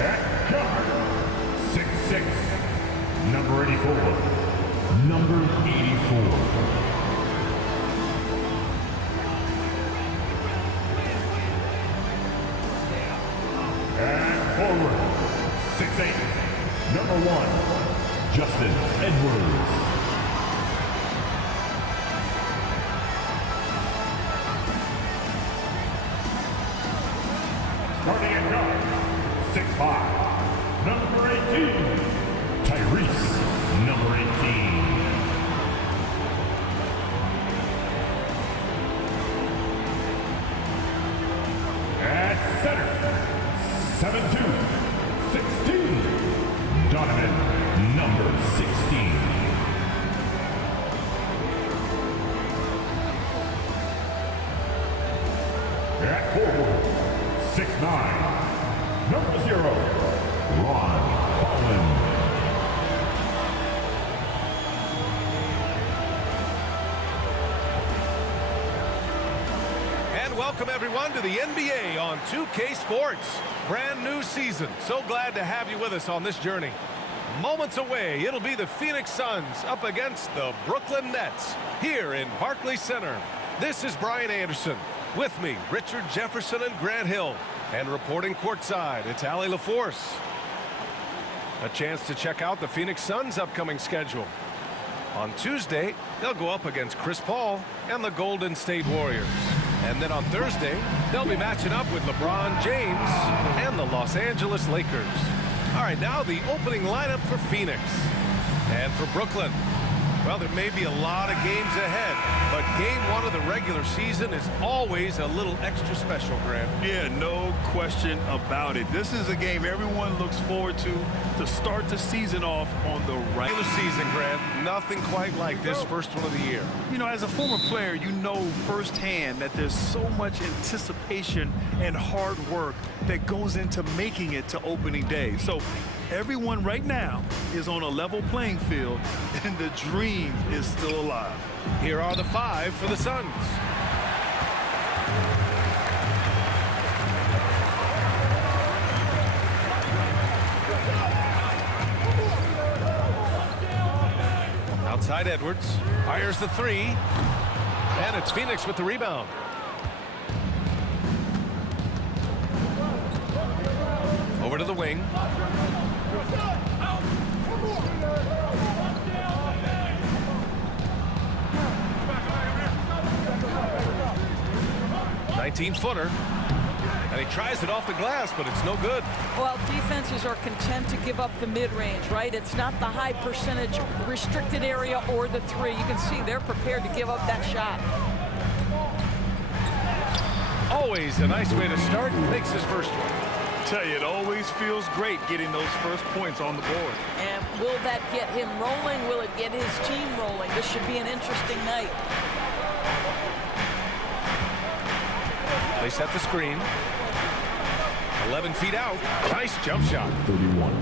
At guard, 6'6", number 84. Number 84. And forward, 6'8", number 1, Justin Edwards. Starting at guard, 6'5", number 18, Tyrese, number 18. At center, 7'2", 16, Donovan, number 16. At forward, 6'9", number 0, Holland. And welcome everyone to the NBA on 2K Sports. Brand new season. So glad to have you with us on this journey. Moments away, it'll be the Phoenix Suns up against the Brooklyn Nets here in Barclays Center. This is Brian Anderson. With me, Richard Jefferson and Grant Hill. And reporting courtside, it's Allie LaForce. A chance to check out the Phoenix Suns' upcoming schedule. On Tuesday, they'll go up against Chris Paul and the Golden State Warriors. And then on Thursday, they'll be matching up with LeBron James and the Los Angeles Lakers. All right, now the opening lineup for Phoenix. And for Brooklyn, well, there may be a lot of games ahead, but game 1 of the regular season is always a little extra special, Grant. Yeah, no question about it. This is a game everyone looks forward to start the season off on the Regular season, Grant, nothing quite like this first one of the year. You know, as a former player, you know firsthand that there's so much anticipation and hard work that goes into making it to opening day. So everyone right now is on a level playing field, and the dream is still alive. Here are the 5 for the Suns. Outside Edwards, fires the 3, and it's Phoenix with the rebound. Over to the wing. Footer, and he tries it off the glass, but it's no good. Well, defenses are content to give up the mid-range, right? It's not the high percentage restricted area or the 3. You can see they're prepared to give up that shot. Always a nice way to start. Makes his first one. Tell you, it always feels great getting those first points on the board. And will that get him rolling? Will it get his team rolling? This should be an interesting night. They set the screen. 11 feet out. Nice jump shot. 31.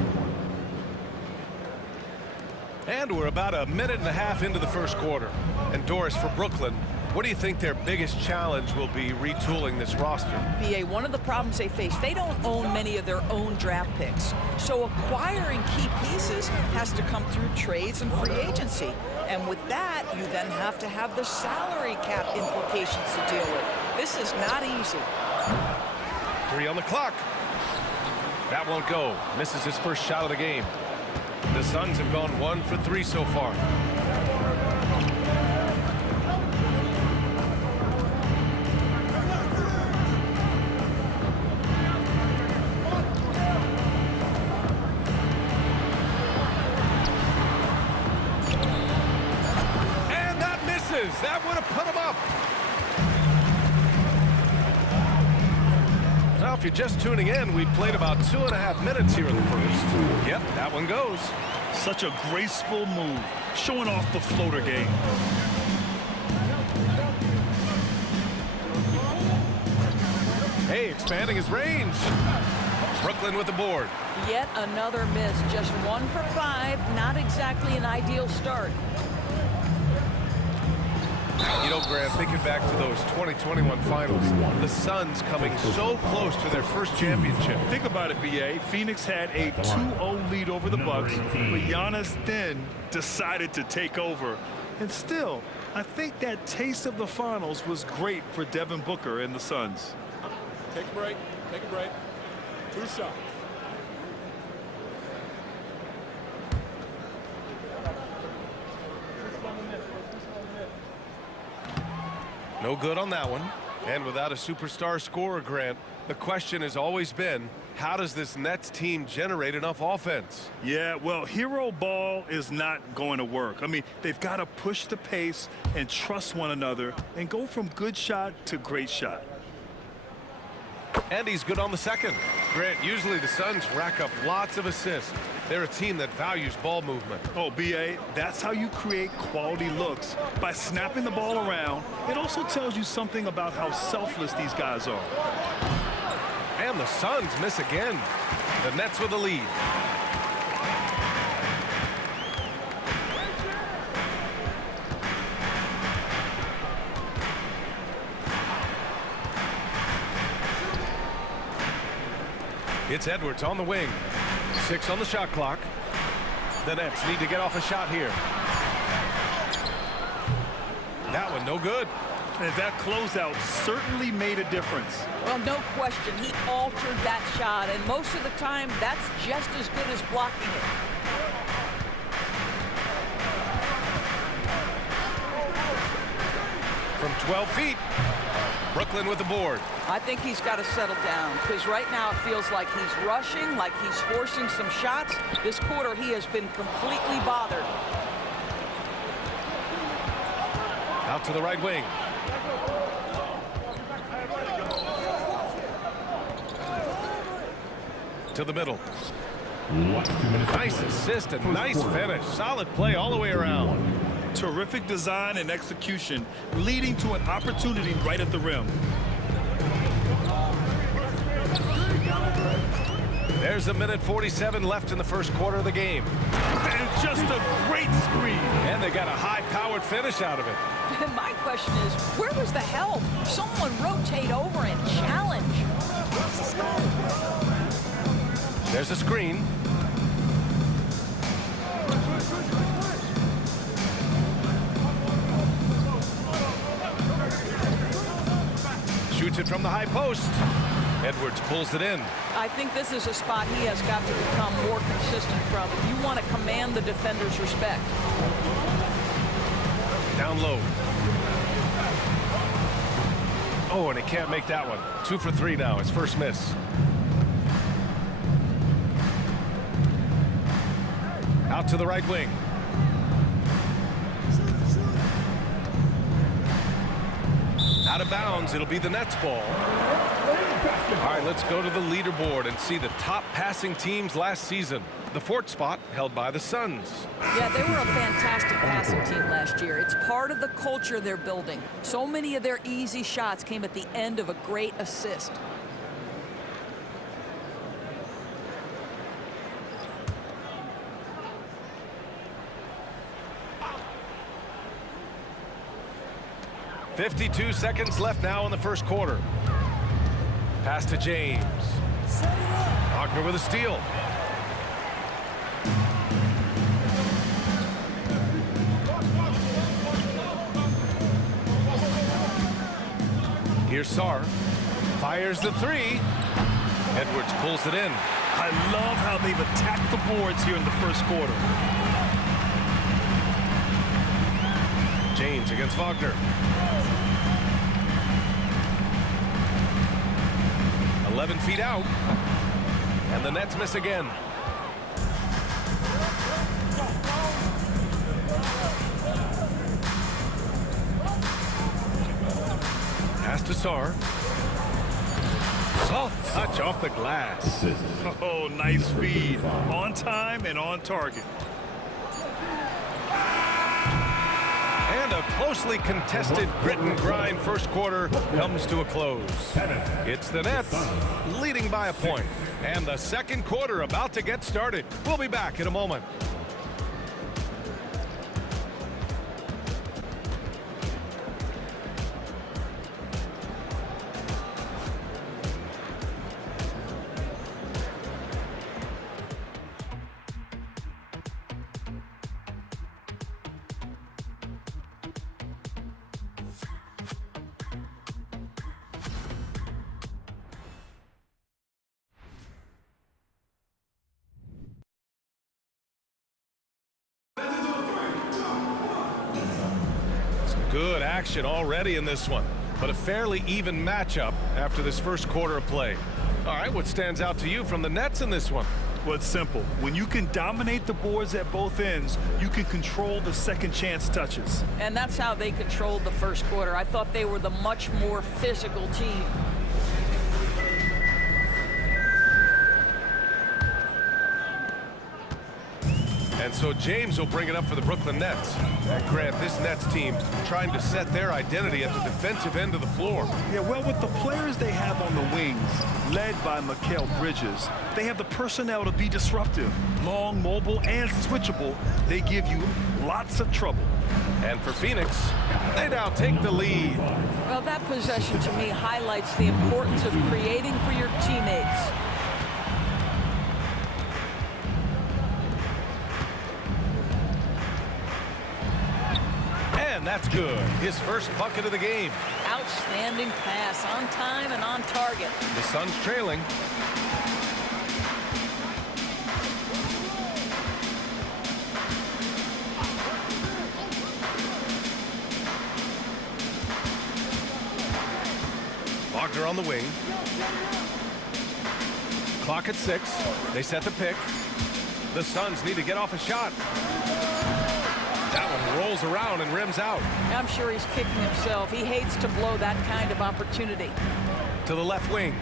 And we're about a minute and a half into the first quarter. And Doris, for Brooklyn, what do you think their biggest challenge will be retooling this roster? PA, one of the problems they face, they don't own many of their own draft picks. So acquiring key pieces has to come through trades and free agency. And with that, you then have to have the salary cap implications to deal with. This is not easy. 3 on the clock. That won't go. Misses his first shot of the game. The Suns have gone 1 for 3 so far. And that misses. That would have put him up. Now, if you're just tuning in, we've played about 2.5 minutes here in the first. Yep, that one goes. Such a graceful move, showing off the floater game. Hey, expanding his range. Brooklyn with the board. Yet another miss. Just 1 for 5. Not exactly an ideal start. You know, Grant, thinking back to those 2021 finals, the Suns coming so close to their first championship. Think about it, B.A. Phoenix had a 2-0 lead over the Bucks, but Giannis then decided to take over. And still, I think that taste of the finals was great for Devin Booker and the Suns. Take a break. Take a break. 2 shots. No good on that one. And without a superstar scorer, Grant, the question has always been, how does this Nets team generate enough offense? Yeah, well, hero ball is not going to work. I mean, they've got to push the pace and trust one another and go from good shot to great shot. And he's good on the second. Grant, usually the Suns rack up lots of assists. They're a team that values ball movement. Oh, B.A., that's how you create quality looks, by snapping the ball around. It also tells you something about how selfless these guys are. And the Suns miss again. The Nets with the lead. It's Edwards on the wing. 6 on the shot clock. The Nets need to get off a shot here. That one no good. And that closeout certainly made a difference. Well, no question, he altered that shot, and most of the time, that's just as good as blocking it. From 12 feet, Brooklyn with the board. I think he's got to settle down, because right now it feels like he's rushing, like he's forcing some shots. This quarter, he has been completely bothered. Out to the right wing. To the middle. Nice assist and nice finish. Solid play all the way around. Terrific design and execution, leading to an opportunity right at the rim. There's a minute 47 left in the first quarter of the game. And just a great screen. And they got a high-powered finish out of it. And my question is, where was the help? Someone rotate over and challenge. There's a screen. Shoots it from the high post. Edwards pulls it in. I think this is a spot he has got to become more consistent from if you want to command the defender's respect. Down low. Oh, and he can't make that one. 2 for 3 now, his first miss. Out to the right wing. Out of bounds, it'll be the Nets ball. All right, let's go to the leaderboard and see the top passing teams last season. The 4th spot held by the Suns. Yeah, they were a fantastic passing team last year. It's part of the culture they're building. So many of their easy shots came at the end of a great assist. .52 seconds left now in the first quarter. Pass to James. Wagner with a steal. Here's Sarr. Fires the 3. Edwards pulls it in. I love how they've attacked the boards here in the first quarter. James against Wagner. 11 feet out. And the Nets miss again. Pass to Sarr. Soft touch off the glass. Oh, nice feed. On time and on target. And a closely contested grit and grind first quarter comes to a close. It's the Nets leading by a point. And the second quarter about to get started. We'll be back in a moment. action already in this one, but a fairly even matchup after this first quarter of play. All right, what stands out to you from the Nets in this one? Well, it's simple. When you can dominate the boards at both ends, you can control the second chance touches. And that's how they controlled the first quarter. I thought they were the much more physical team. And so James will bring it up for the Brooklyn Nets. Grant, this Nets team trying to set their identity at the defensive end of the floor. Yeah, well, with the players they have on the wings, led by Mikal Bridges, they have the personnel to be disruptive. Long, mobile, and switchable, they give you lots of trouble. And for Phoenix, they now take the lead. Well, that possession to me highlights the importance of creating for your teammates. And that's good. His first bucket of the game. Outstanding pass, on time and on target. The Suns trailing. Wagner on the wing. Clock at 6. They set the pick. The Suns need to get off a shot. That one rolls around and rims out. I'm sure he's kicking himself. He hates to blow that kind of opportunity. To the left wing.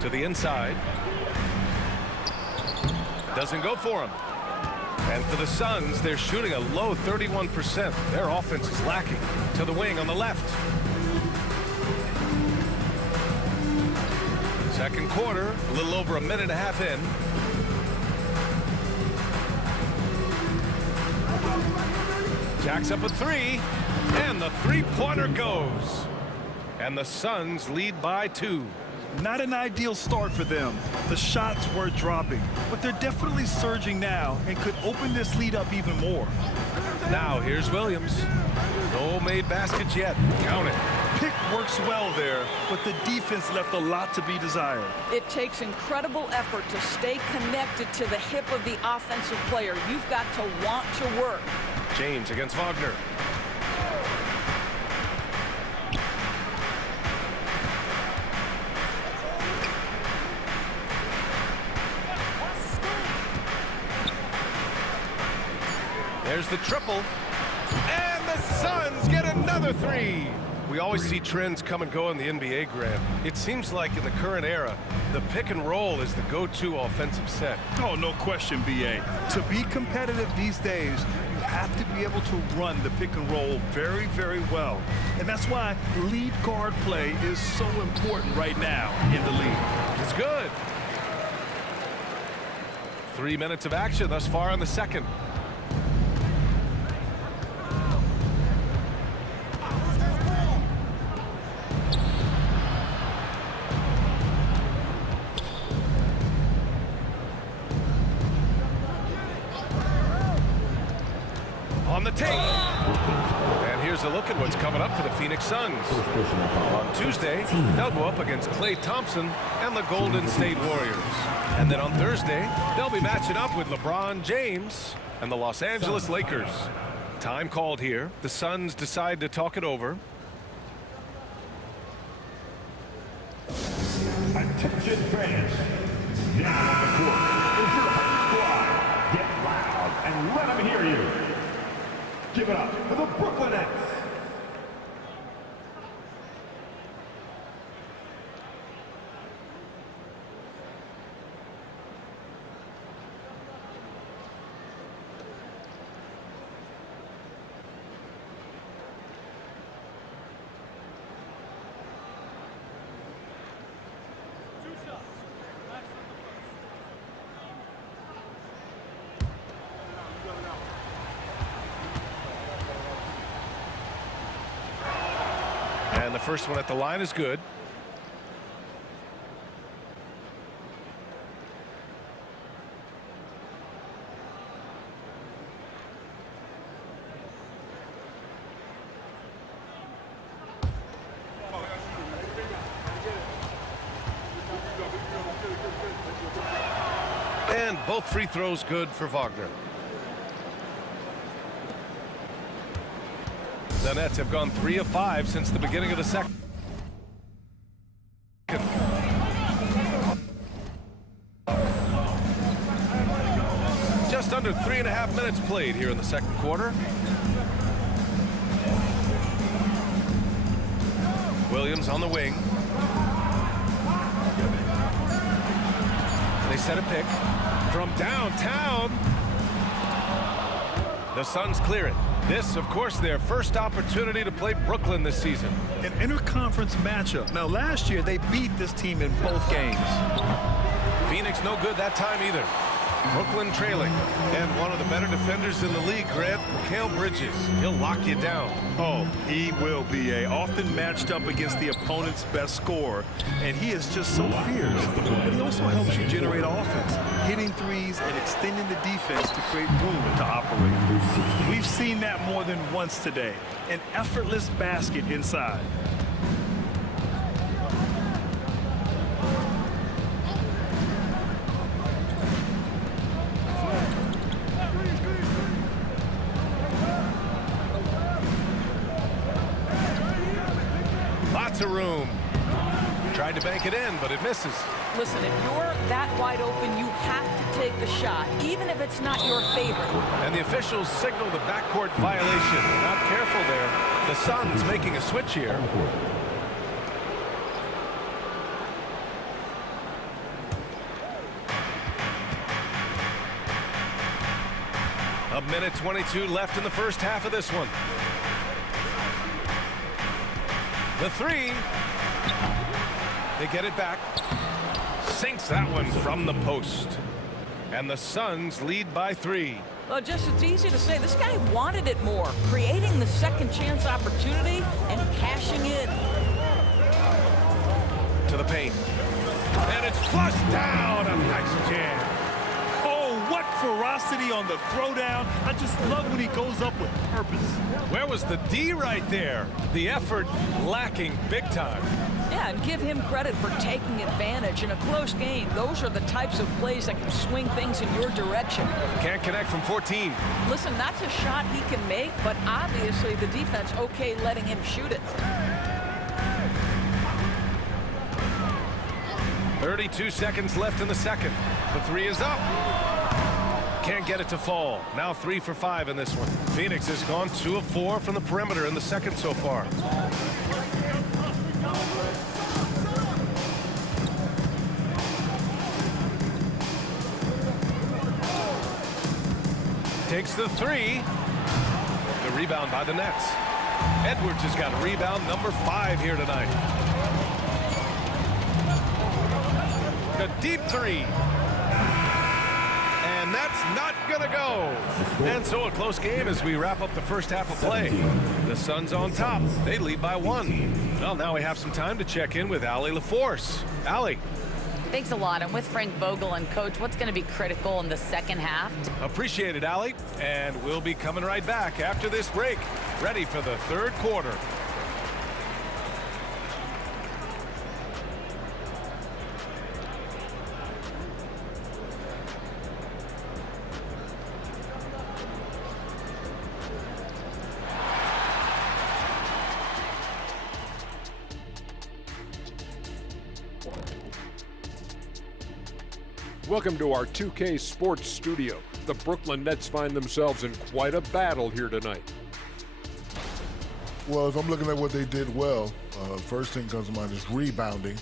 To the inside. Doesn't go for him. And for the Suns, they're shooting a low 31%. Their offense is lacking. To the wing on the left. Second quarter, a little over a minute and a half in. Jacks up a 3, and the three-pointer goes. And the Suns lead by 2. Not an ideal start for them. The shots were dropping, but they're definitely surging now and could open this lead up even more. Now here's Williams. No made baskets yet. Count it. Pick works well there, but the defense left a lot to be desired. It takes incredible effort to stay connected to the hip of the offensive player. You've got to want to work. James against Wagner. There's the triple. And the Suns get another 3. We always see trends come and go in the NBA, Grant. It seems like in the current era, the pick and roll is the go-to offensive set. Oh, no question, B.A. To be competitive these days, you have to be able to run the pick and roll very, very well. And that's why lead guard play is so important right now in the league. It's good. 3 minutes of action thus far in the second. On the tape. And here's a look at what's coming up for the Phoenix Suns. On Tuesday, they'll go up against Klay Thompson and the Golden State Warriors. And then on Thursday, they'll be matching up with LeBron James and the Los Angeles Lakers. Time called here. The Suns decide to talk it over. Attention fans. Now on the court is your home squad. Get loud and let them hear you. Give it up for the Brooklyn Nets. And the first one at the line is good. And Both free throws good for Wagner. The Nets have gone 3 of 5 since the beginning of the second. Just under 3.5 minutes played here in the second quarter. Williams on the wing. They set a pick from downtown. The Suns clear it. This, of course, their first opportunity to play Brooklyn this season. An interconference matchup. Now, last year, they beat this team in both games. Phoenix no good that time either. Brooklyn trailing. And one of the better defenders in the league, Grant, Mikal Bridges. He'll lock you down. Oh, he will be often matched up against the opponent's best scorer. And he is just so fierce. But he also helps you generate offense, hitting threes and extending the defense to create room to operate. We've seen that more than once today. An effortless basket inside. Room. Tried to bank it in, but it misses. Listen, if you're that wide open, you have to take the shot, even if it's not your favorite. And the officials signal the backcourt violation. Not careful there. The Suns making a switch here. A minute 22 left in the first half of this one. The three. They get it back. Sinks that one from the post. And the Suns lead by 3. Well, just it's easy to say. This guy wanted it more. Creating the second chance opportunity and cashing in. To the paint. And it's flushed down. A nice jam. What ferocity on the throwdown. I just love when he goes up with purpose. Where was the D right there? The effort lacking big time. Yeah, and give him credit for taking advantage in a close game. Those are the types of plays that can swing things in your direction. Can't connect from 14. Listen, that's a shot he can make, but obviously the defense okay letting him shoot it. 32 seconds left in the second. The three is up. Can't get it to fall. Now 3 for 5 in this one. Phoenix has gone 2 of 4 from the perimeter in the second so far. Takes the 3. The rebound by the Nets. Edwards has got rebound number 5 here tonight. A deep 3. And that's not going to go. And so a close game as we wrap up the first half of play. The Suns on top. They lead by 1. Well, now we have some time to check in with Allie LaForce. Allie. Thanks a lot. I'm with Frank Vogel. And, Coach, what's going to be critical in the second half? Appreciate it, Allie. And we'll be coming right back after this break. Ready for the third quarter. Welcome to our 2K Sports Studio. The Brooklyn Nets find themselves in quite a battle here tonight. Well, if I'm looking at what they did well, first thing comes to mind is rebounding.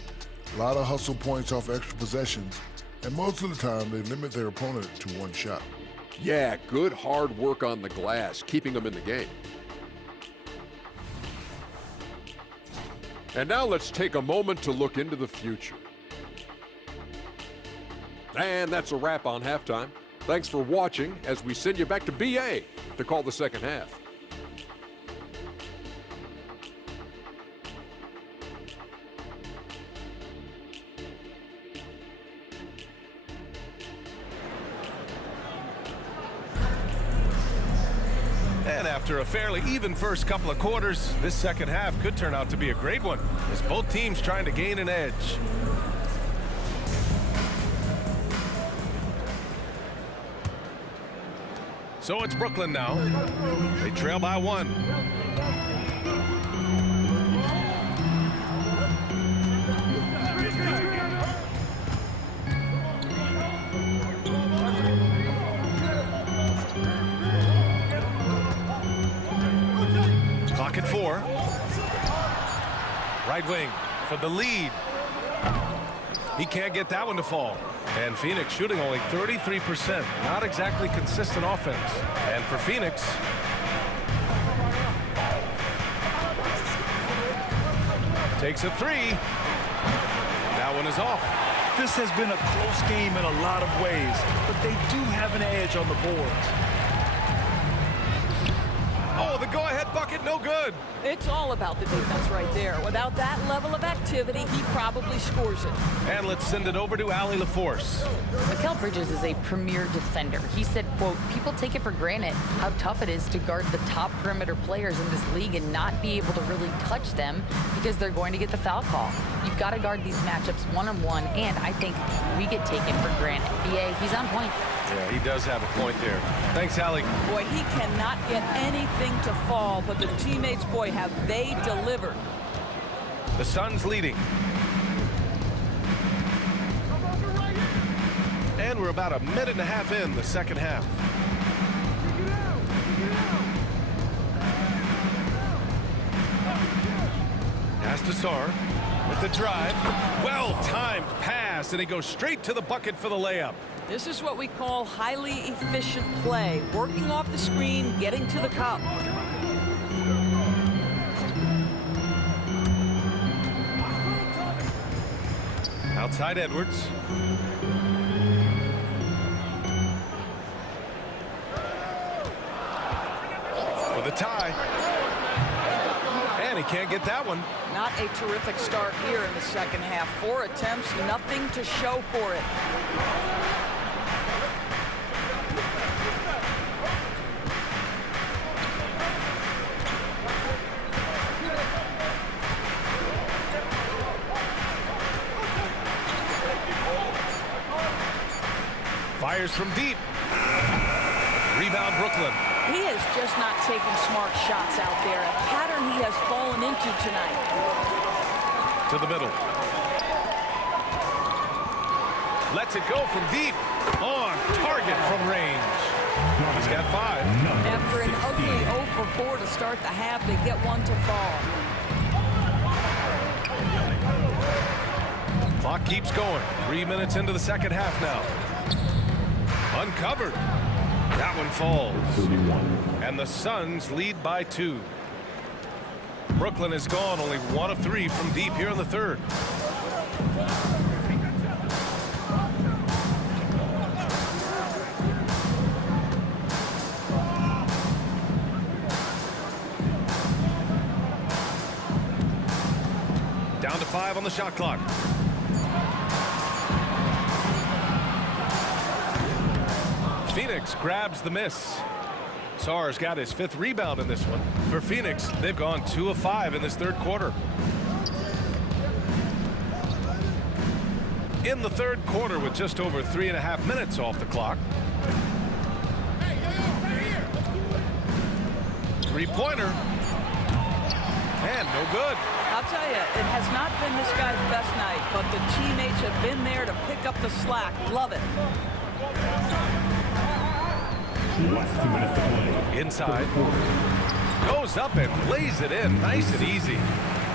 A lot of hustle points off extra possessions, and most of the time they limit their opponent to one shot. Yeah, good hard work on the glass, keeping them in the game. And now let's take a moment to look into the future. And that's a wrap on halftime. Thanks for watching as we send you back to BA to call the second half. And after a fairly even first couple of quarters, this second half could turn out to be a great one as both teams trying to gain an edge. So it's Brooklyn now. They trail by 1. Clock at 4. Right wing for the lead. He can't get that one to fall. And Phoenix shooting only 33%. Not exactly consistent offense. And for Phoenix, takes a 3. That one is off. This has been a close game in a lot of ways, but they do have an edge on the boards. Oh, the go-ahead bucket, no good. It's all about the defense right there. Without that level of activity, he probably scores it. And let's send it over to Allie LaForce. Mikal Bridges is a premier defender. He said, quote, people take it for granted how tough it is to guard the top perimeter players in this league and not be able to really touch them because they're going to get the foul call. You've got to guard these matchups one-on-one, and I think we get taken for granted. BA, he's on point. Yeah, he does have a point there. Thanks, Allie. Boy, he cannot get anything to fall, but the teammates, boy, have they delivered. The Suns leading. And we're about a minute and a half in the second half. Pass to Sarr with the drive. Well-timed pass, and he goes straight to the bucket for the layup. This is what we call highly efficient play. Working off the screen, getting to the cup. Outside Edwards. For the tie. And he can't get that one. Not a terrific start here in the second half. 4 attempts, nothing to show for it. Fires from deep. Rebound Brooklyn. He is just not taking smart shots out there. A pattern he has fallen into tonight. To the middle. Lets it go from deep. On target from range. He's got 5. After an ugly 0 for 4 to start the half, they get one to fall. Clock keeps going. 3 minutes into the second half now. Uncovered. That one falls. And the Suns lead by 2. Brooklyn is gone, only 1 of 3 from deep here in the third. Down to 5 on the shot clock. Phoenix grabs the miss. Sarr's got his 5th rebound in this one. For Phoenix, they've gone 2 of 5 in this third quarter. In the third quarter with just over 3.5 minutes off the clock. 3-pointer. And no good. I'll tell you, it has not been this guy's best night, but the teammates have been there to pick up the slack. Love it. Inside. Goes up and lays it in. Nice and easy.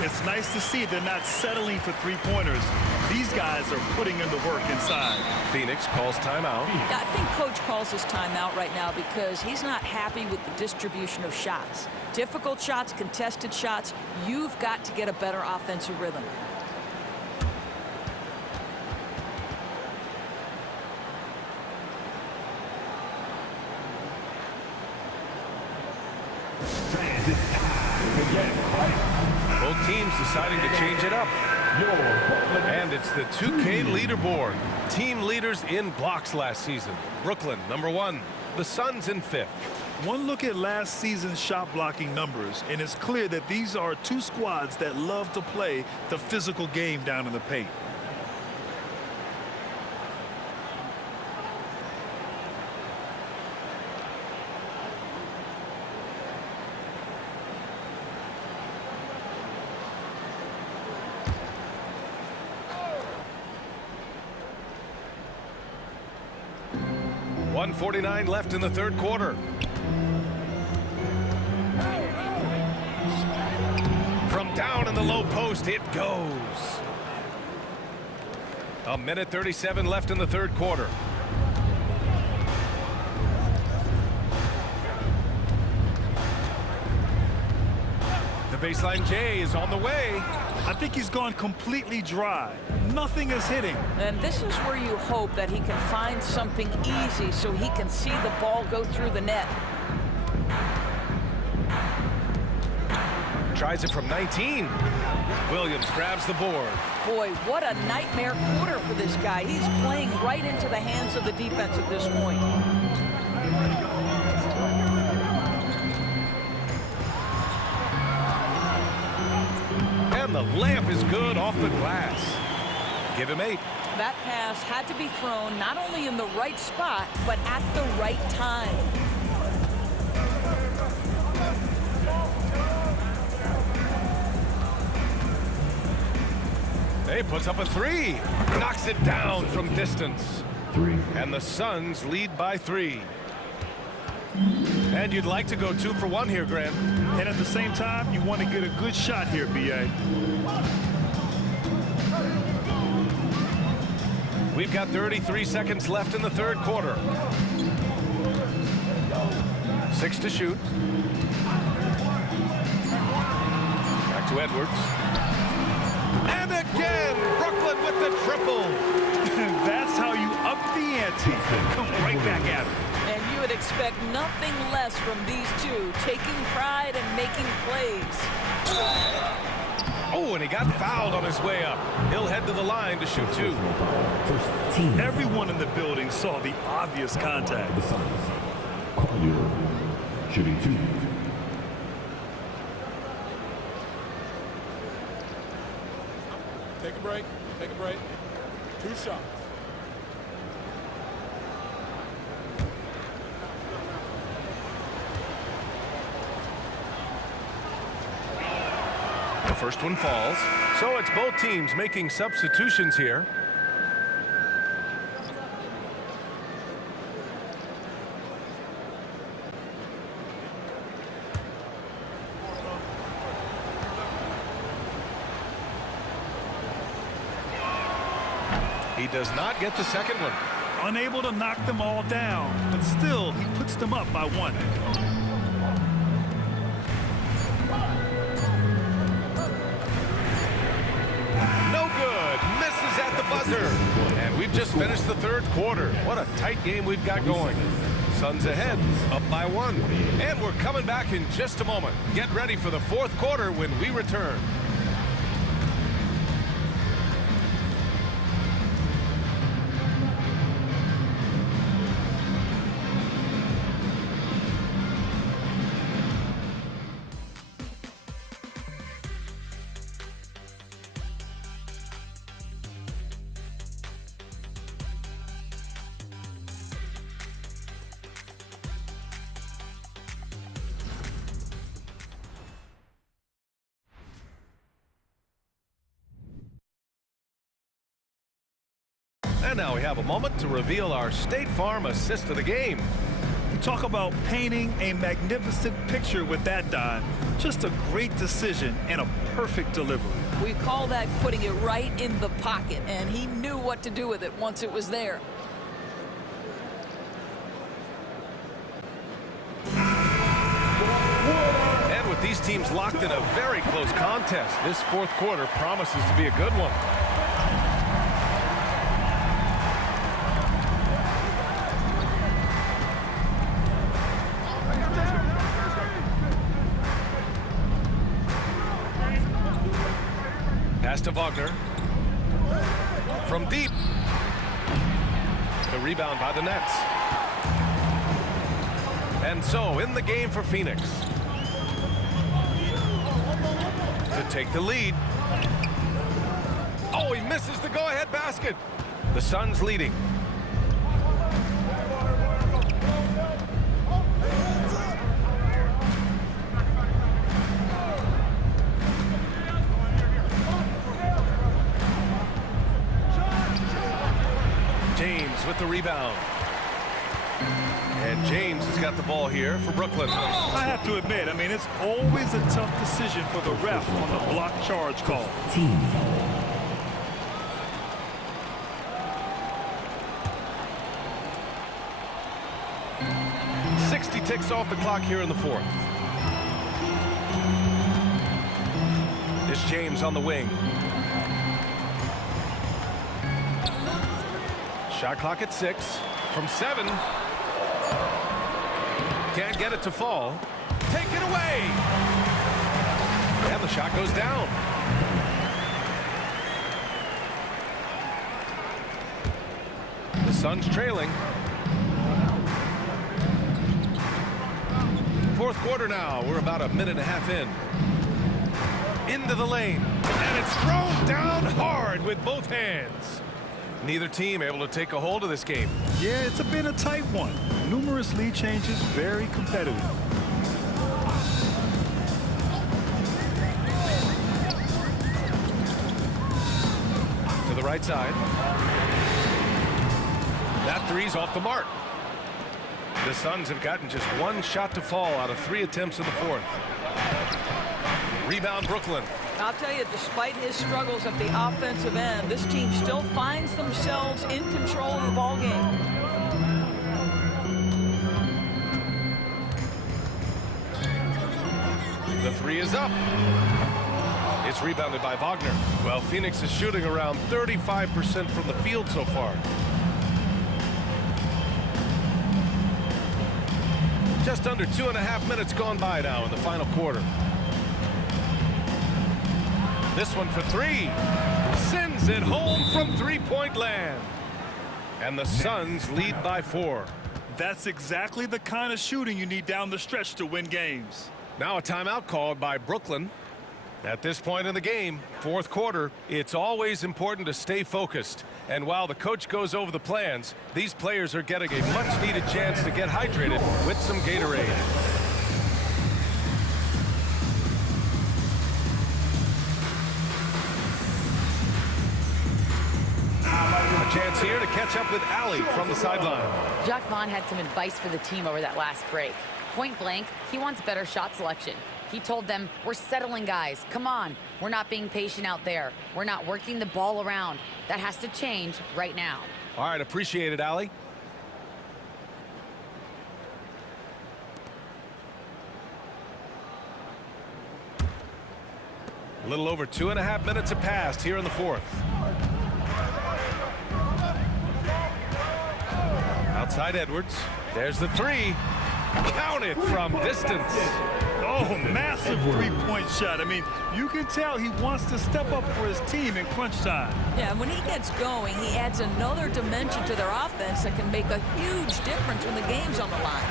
It's nice to see they're not settling for 3-pointers. These guys are putting in the work inside. Phoenix calls timeout. Yeah, I think Coach calls his timeout right now because he's not happy with the distribution of shots. Difficult shots, contested shots. You've got to get a better offensive rhythm. Both teams deciding to change it up. And it's the 2K leaderboard. Team leaders in blocks last season. Brooklyn, number 1. The Suns in 5th. One look at last season's shot blocking numbers, and it's clear that these are 2 squads that love to play the physical game down in the paint. 1:49 left in the third quarter. From down in the low post, it goes. 1:37 left in the third quarter. The baseline J is on the way. I think he's gone completely dry. Nothing is hitting. And this is where you hope that he can find something easy so he can see the ball go through the net. Tries it from 19. Williams grabs the board. Boy, what a nightmare quarter for this guy. He's playing right into the hands of the defense at this point. And the layup is good off the glass. Give him 8. That pass had to be thrown not only in the right spot, but at the right time. He puts up a 3. Knocks it down from distance. 3. And the Suns lead by 3. And you'd like to go 2 for 1 here, Grant. And at the same time, you want to get a good shot here, B.A. We've got 33 seconds left in the third quarter. 6 to shoot. Back to Edwards. And again, Brooklyn with the triple. That's how you up the ante. Come right back at it. And you would expect nothing less from these two, taking pride and making plays. Oh, and he got fouled on his way up. He'll head to the line to shoot 2. First team. Everyone in the building saw the obvious contact. The Suns. Collier shooting 2. Take a break. Take a break. 2 shots. The first one falls. So it's both teams making substitutions here. He does not get the second one. Unable to knock them all down, but still, he puts them up by 1. No good. Misses at the buzzer. And we've just finished the third quarter. What a tight game we've got going. Suns ahead, up by 1. And we're coming back in just a moment. Get ready for the fourth quarter when we return. And now we have a moment to reveal our State Farm assist of the game. Talk about painting a magnificent picture with that dime. Just a great decision and a perfect delivery. We call that putting it right in the pocket, and he knew what to do with it once it was there. And with these teams locked in a very close contest, this fourth quarter promises to be a good one. Pass to Wagner. From deep. The rebound by the Nets. And so in the game for Phoenix. To take the lead. Oh, he misses the go-ahead basket. The Suns leading. With the rebound. And James has got the ball here for Brooklyn. I have to admit, I mean, it's always a tough decision for the ref on the block charge call. 60 ticks off the clock here in the fourth. It's James on the wing. Shot clock at 6 from 7. Can't get it to fall. Take it away. And the shot goes down. The Suns trailing. Fourth quarter now. We're about a minute and a half in. Into the lane. And it's thrown down hard with both hands. Neither team able to take a hold of this game. Yeah, it's been a tight one. Numerous lead changes, very competitive. To the right side. That three's off the mark. The Suns have gotten just one shot to fall out of 3 attempts in the fourth. Rebound Brooklyn. I'll tell you, despite his struggles at the offensive end, this team still finds themselves in control of the ball game. The three is up. It's rebounded by Wagner. Well, Phoenix is shooting around 35% from the field so far. Just under 2.5 minutes gone by now in the final quarter. This one for 3. Sends it home from three-point land. And the Suns lead by 4. That's exactly the kind of shooting you need down the stretch to win games. Now a timeout called by Brooklyn. At this point in the game, fourth quarter, it's always important to stay focused. And while the coach goes over the plans, these players are getting a much-needed chance to get hydrated with some Gatorade. A chance here to catch up with Allie from the sideline. Jacques Vaughn had some advice for the team over that last break. Point blank, he wants better shot selection. He told them, we're settling, guys. Come on. We're not being patient out there. We're not working the ball around. That has to change right now. All right, appreciate it, Allie. A little over 2.5 minutes have passed here in the fourth. Outside Edwards. There's the three. Count it from distance. Oh, massive three-point shot. I mean, you can tell he wants to step up for his team in crunch time. Yeah, when he gets going, he adds another dimension to their offense that can make a huge difference when the game's on the line.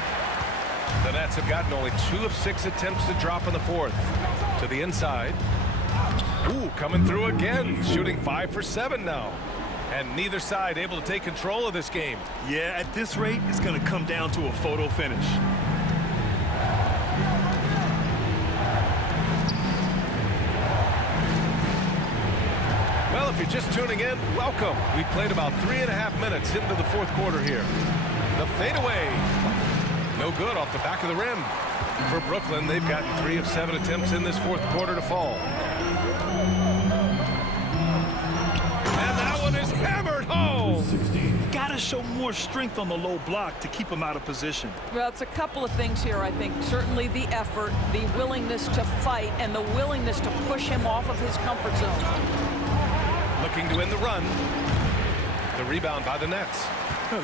The Nets have gotten only 2 of 6 attempts to drop in the fourth. To the inside. Ooh, coming through again. Shooting 5 for 7 now. And neither side able to take control of this game. Yeah, at this rate, it's going to come down to a photo finish. Well, if you're just tuning in, welcome. We've played about 3.5 minutes into the fourth quarter here. The fadeaway. No good off the back of the rim. For Brooklyn, they've gotten 3 of 7 attempts in this fourth quarter to fall. And that one is hammered home. Got to show more strength on the low block to keep him out of position. Well, it's a couple of things here, I think. Certainly the effort, the willingness to fight, and the willingness to push him off of his comfort zone. Looking to win the run. The rebound by the Nets.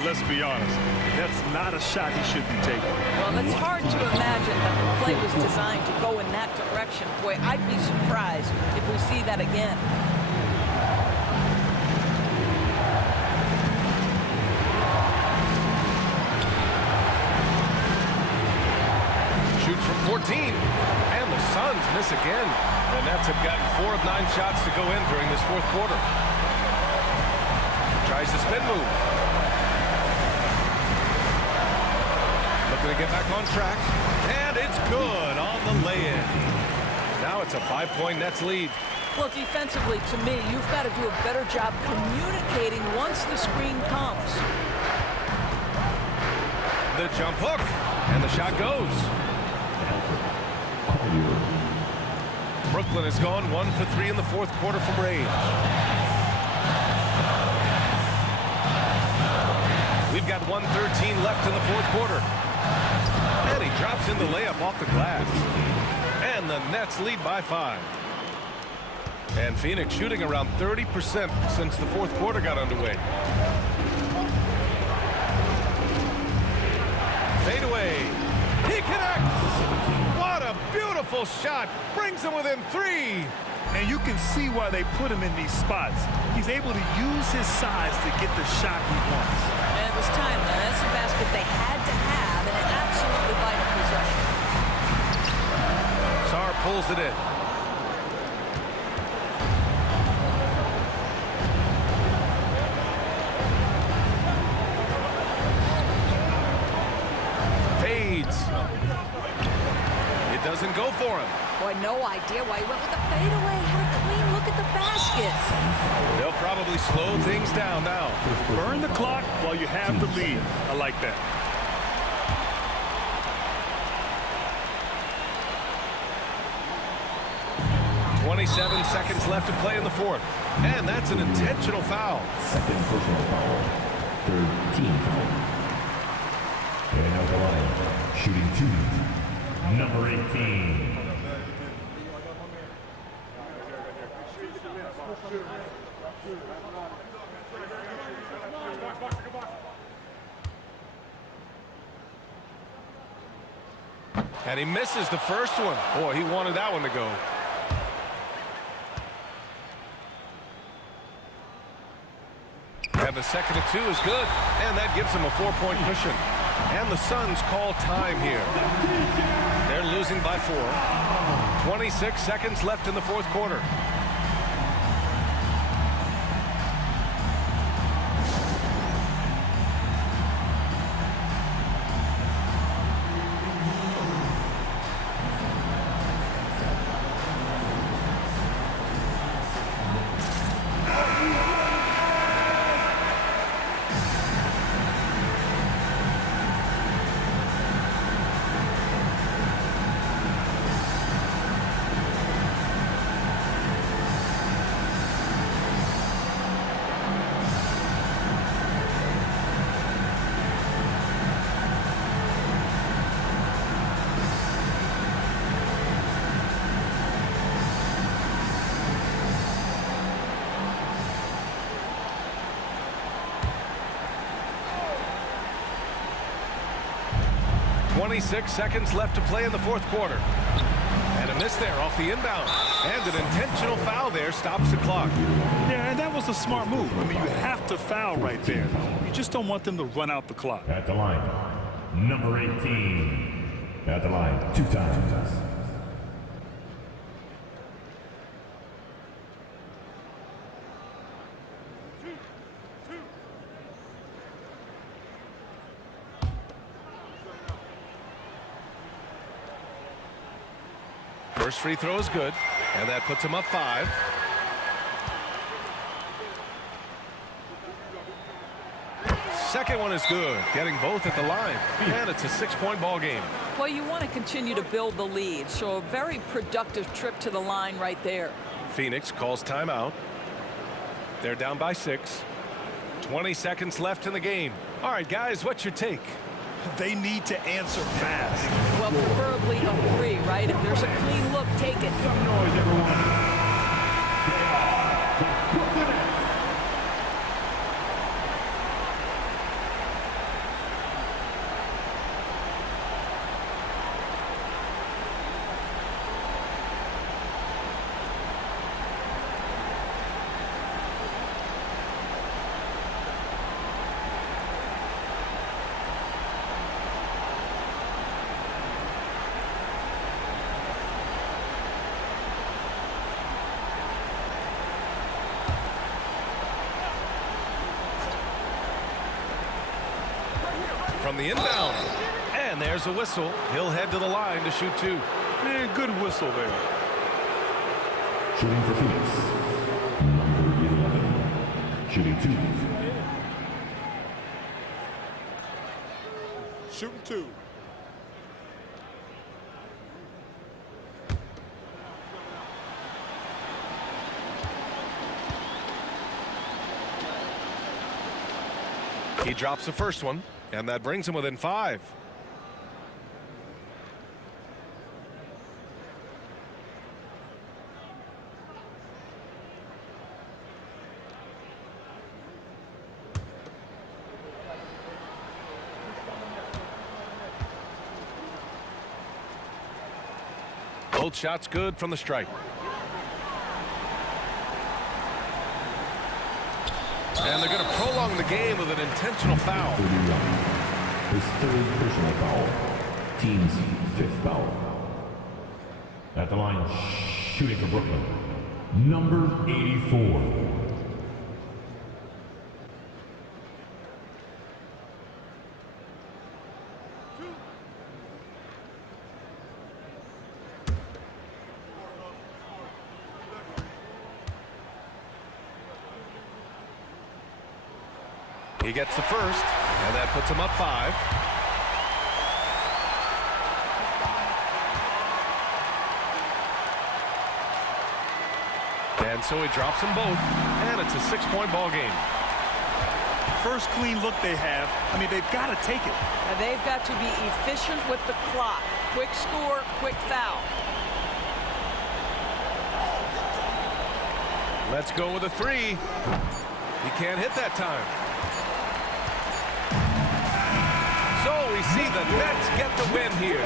Let's be honest, that's not a shot he should be taking. Well, it's hard to imagine that the play was designed to go in that direction. Boy, I'd be surprised if we see that again. Shoots from 14. And the Suns miss again. The Nets have gotten 4 of 9 shots to go in during this fourth quarter. Tries the spin move. Looking to get back on track. And it's good on the lay-in. Now it's a 5-point Nets lead. Well, defensively, to me, you've got to do a better job communicating once the screen comes. the jump hook, and the shot goes. Brooklyn has gone 1 for 3 in the fourth quarter from range. We've got 1:13 left in the fourth quarter. And he drops in the layup off the glass. And the Nets lead by 5. And Phoenix shooting around 30% since the fourth quarter got underway. Fadeaway. He connects. What a beautiful shot. Brings him within 3. And you can see why they put him in these spots. He's able to use his size to get the shot he wants. And it was time. That's the basket they had to have, and an absolutely vital possession. Sarr pulls it in. Fades. It doesn't go for him. Boy, no idea why he went with the fadeaway. Had a clean look at the basket. They'll probably slow things down now. Burn the clock while you have the lead. I like that. .27 seconds left to play in the fourth. And that's an intentional foul. Second personal foul. Third team foul. Getting out the line. Shooting 2. Number 18. And he misses the first one. Boy, he wanted that one to go. And the second of 2 is good. And that gives him a 4-point cushion. And the Suns call time here. They're losing by 4. 26 seconds left in the fourth quarter. .26 seconds left to play in the fourth quarter. And a miss there off the inbound. And an intentional foul there stops the clock. Yeah, and that was a smart move. I mean, you have to foul right there. You just don't want them to run out the clock. At the line. Number 18. At the line 2 times. First free throw is good, and that puts him up 5. Second one is good, getting both at the line, and it's a 6-point ball game. Well, you want to continue to build the lead, so a very productive trip to the line right there. Phoenix calls timeout. They're down by 6. 20 seconds left in the game. All right, guys, what's your take? They need to answer fast. Well, preferably a 3, right? If there's a clean look, take it. Some noise, everyone. They are the Brooklyn Nets. From the inbound. And there's a whistle. He'll head to the line to shoot 2. Yeah, good whistle there. Shooting for Phoenix. Number 11. Shooting 2. Shooting 2. He drops the first one, and that brings him within 5. Both shots good from the stripe. And they're going to prolong the game with an intentional foul. His third personal foul. Team's 5th foul. At the line, shooting for Brooklyn, number 84. He gets the first, and that puts him up 5. And so he drops them both, and it's a 6-point ball game. First clean look they have. I mean, they've got to take it. Now they've got to be efficient with the clock. Quick score, quick foul. Let's go with a 3. He can't hit that time. So we see the Nets get the win here.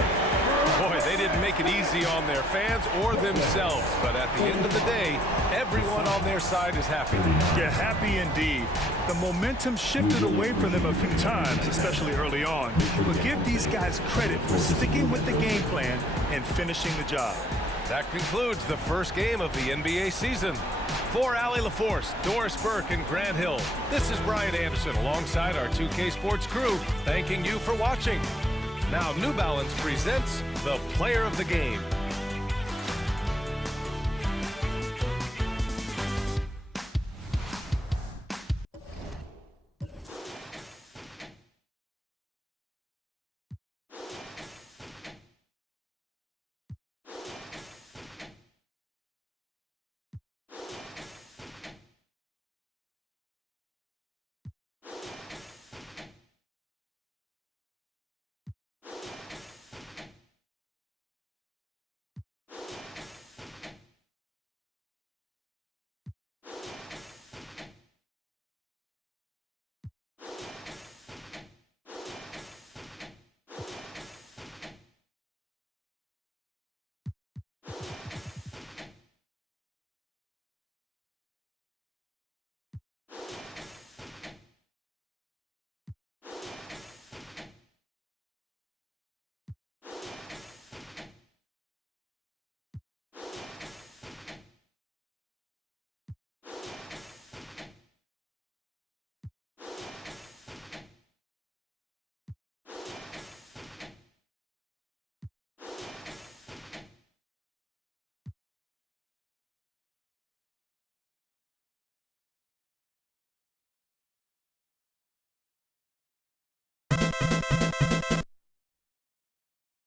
Boy, they didn't make it easy on their fans or themselves, but at the end of the day, everyone on their side is happy. Yeah, happy indeed. The momentum shifted away from them a few times, especially early on. But give these guys credit for sticking with the game plan and finishing the job. That concludes the first game of the NBA season. For Allie LaForce, Doris Burke, and Grant Hill, this is Brian Anderson alongside our 2K Sports crew, thanking you for watching. Now New Balance presents the Player of the Game.